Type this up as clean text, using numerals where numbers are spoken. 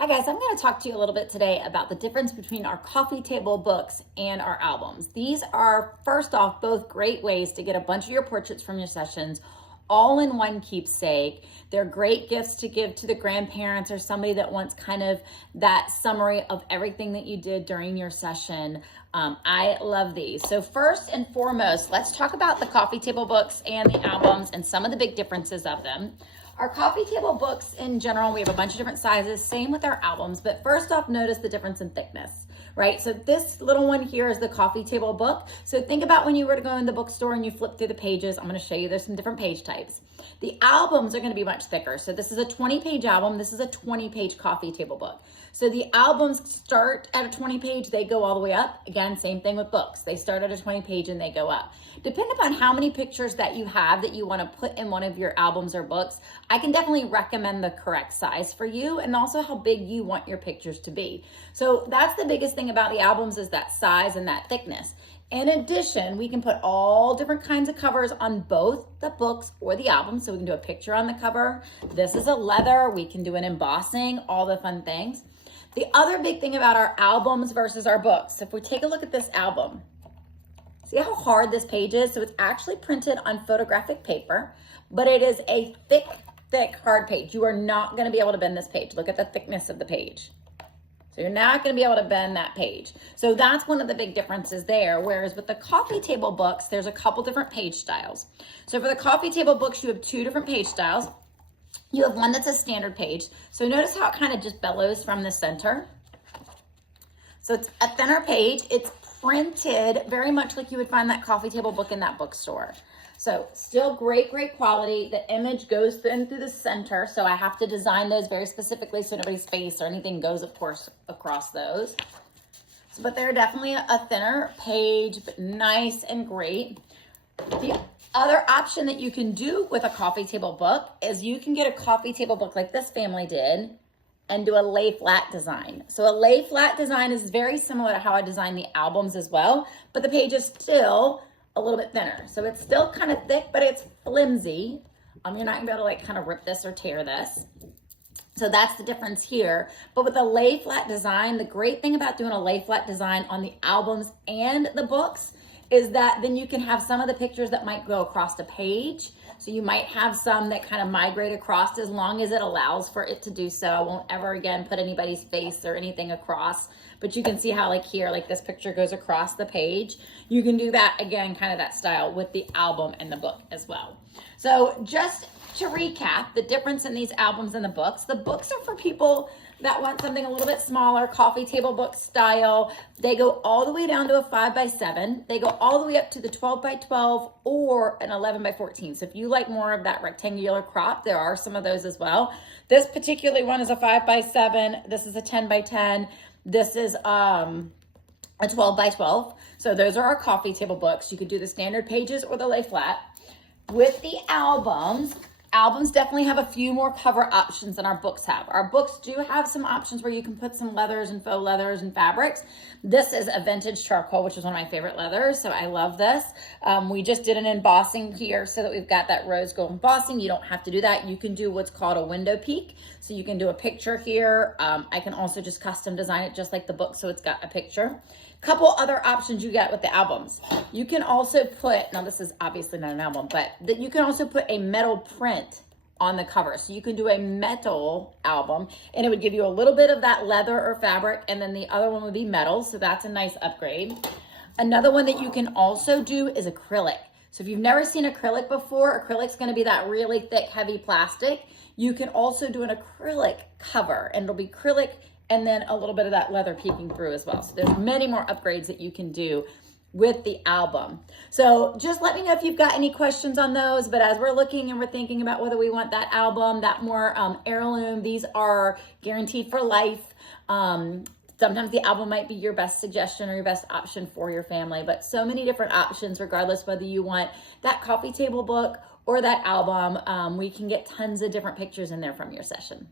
Hi guys, I'm going to talk to you a little bit today about the difference between our coffee table books and our albums. These are, first off, both great ways to get a bunch of your portraits from your sessions all in one keepsake. They're great gifts to give to the grandparents or somebody that wants kind of that summary of everything that you did during your session. I love these. So first and foremost, let's talk about the coffee table books and the albums and some of the big differences of them. Our coffee table books in general, we have a bunch of different sizes, same with our albums, but first off, notice the difference in thickness, right? So this little one here is the coffee table book. So think about when you were to go in the bookstore and you flip through the pages. I'm gonna show you, there's some different page types. The albums are gonna be much thicker. So this is a 20-page album, this is a 20-page coffee table book. So the albums start at a 20-page, they go all the way up. Again, same thing with books. They start at a 20-page and they go up. Depending upon how many pictures that you have that you want to put in one of your albums or books, I can definitely recommend the correct size for you and also how big you want your pictures to be. So that's the biggest thing about the albums is that size and that thickness. In addition, we can put all different kinds of covers on both the books or the album. So we can do a picture on the cover. This is a leather. We can do an embossing, all the fun things. The other big thing about our albums versus our books, if we take a look at this album, see how hard this page is? So it's actually printed on photographic paper, but it is a thick, thick, hard page. You are not gonna be able to bend this page. Look at the thickness of the page. So you're not gonna be able to bend that page. So that's one of the big differences there. Whereas with the coffee table books, there's a couple different page styles. So for the coffee table books, you have two different page styles. You have one that's a standard page. So notice how it kind of just bellows from the center. So it's a thinner page. It's printed very much like you would find that coffee table book in that bookstore. So still great, great quality. The image goes in through the center. So I have to design those very specifically so nobody's face or anything goes, of course, across those. So, but they're definitely a thinner page, but nice and great. The other option that you can do with a coffee table book is you can get a coffee table book like this family did and do a lay flat design. So a lay flat design is very similar to how I design the albums as well, but the page is still a little bit thinner. So it's still kind of thick, but it's flimsy. You're not gonna be able to like kind of rip this or tear this. So that's the difference here. But with a lay flat design, the great thing about doing a lay flat design on the albums and the books is that then you can have some of the pictures that might go across the page. So you might have some that kind of migrate across as long as it allows for it to do so. I won't ever again put anybody's face or anything across, but you can see how like here, like this picture goes across the page. You can do that again, kind of that style with the album and the book as well. So just to recap, the difference in these albums and the books are for people that want something a little bit smaller, coffee table book style. They go all the way down to a 5x7. They go all the way up to the 12x12 or an 11x14. So if you like more of that rectangular crop, there are some of those as well. This particular one is a 5x7. This is a 10x10. This is a 12x12. So those are our coffee table books. You could do the standard pages or the lay flat. With the albums definitely have a few more cover options than our books have. Our books do have some options where you can put some leathers and faux leathers and fabrics. This is a vintage charcoal, which is one of my favorite leathers, so I love this. We just did an embossing here so that we've got that rose gold embossing. You don't have to do that. You can do what's called a window peak. So you can do a picture here. I can also just custom design it just like the book so it's got a picture. Couple other options you get with the albums. You can also put, now this is obviously not an album, but that you can also put a metal print on the cover. So you can do a metal album and it would give you a little bit of that leather or fabric, and then the other one would be metal. So that's a nice upgrade. Another one that you can also do is acrylic. So if you've never seen acrylic before, acrylic's gonna be that really thick, heavy plastic. You can also do an acrylic cover and it'll be acrylic and then a little bit of that leather peeking through as well. So there's many more upgrades that you can do with the album. So just let me know if you've got any questions on those. But as we're looking and we're thinking about whether we want that album, that more heirloom, these are guaranteed for life. Sometimes the album might be your best suggestion or your best option for your family, but so many different options, regardless whether you want that coffee table book or that album. We can get tons of different pictures in there from your session.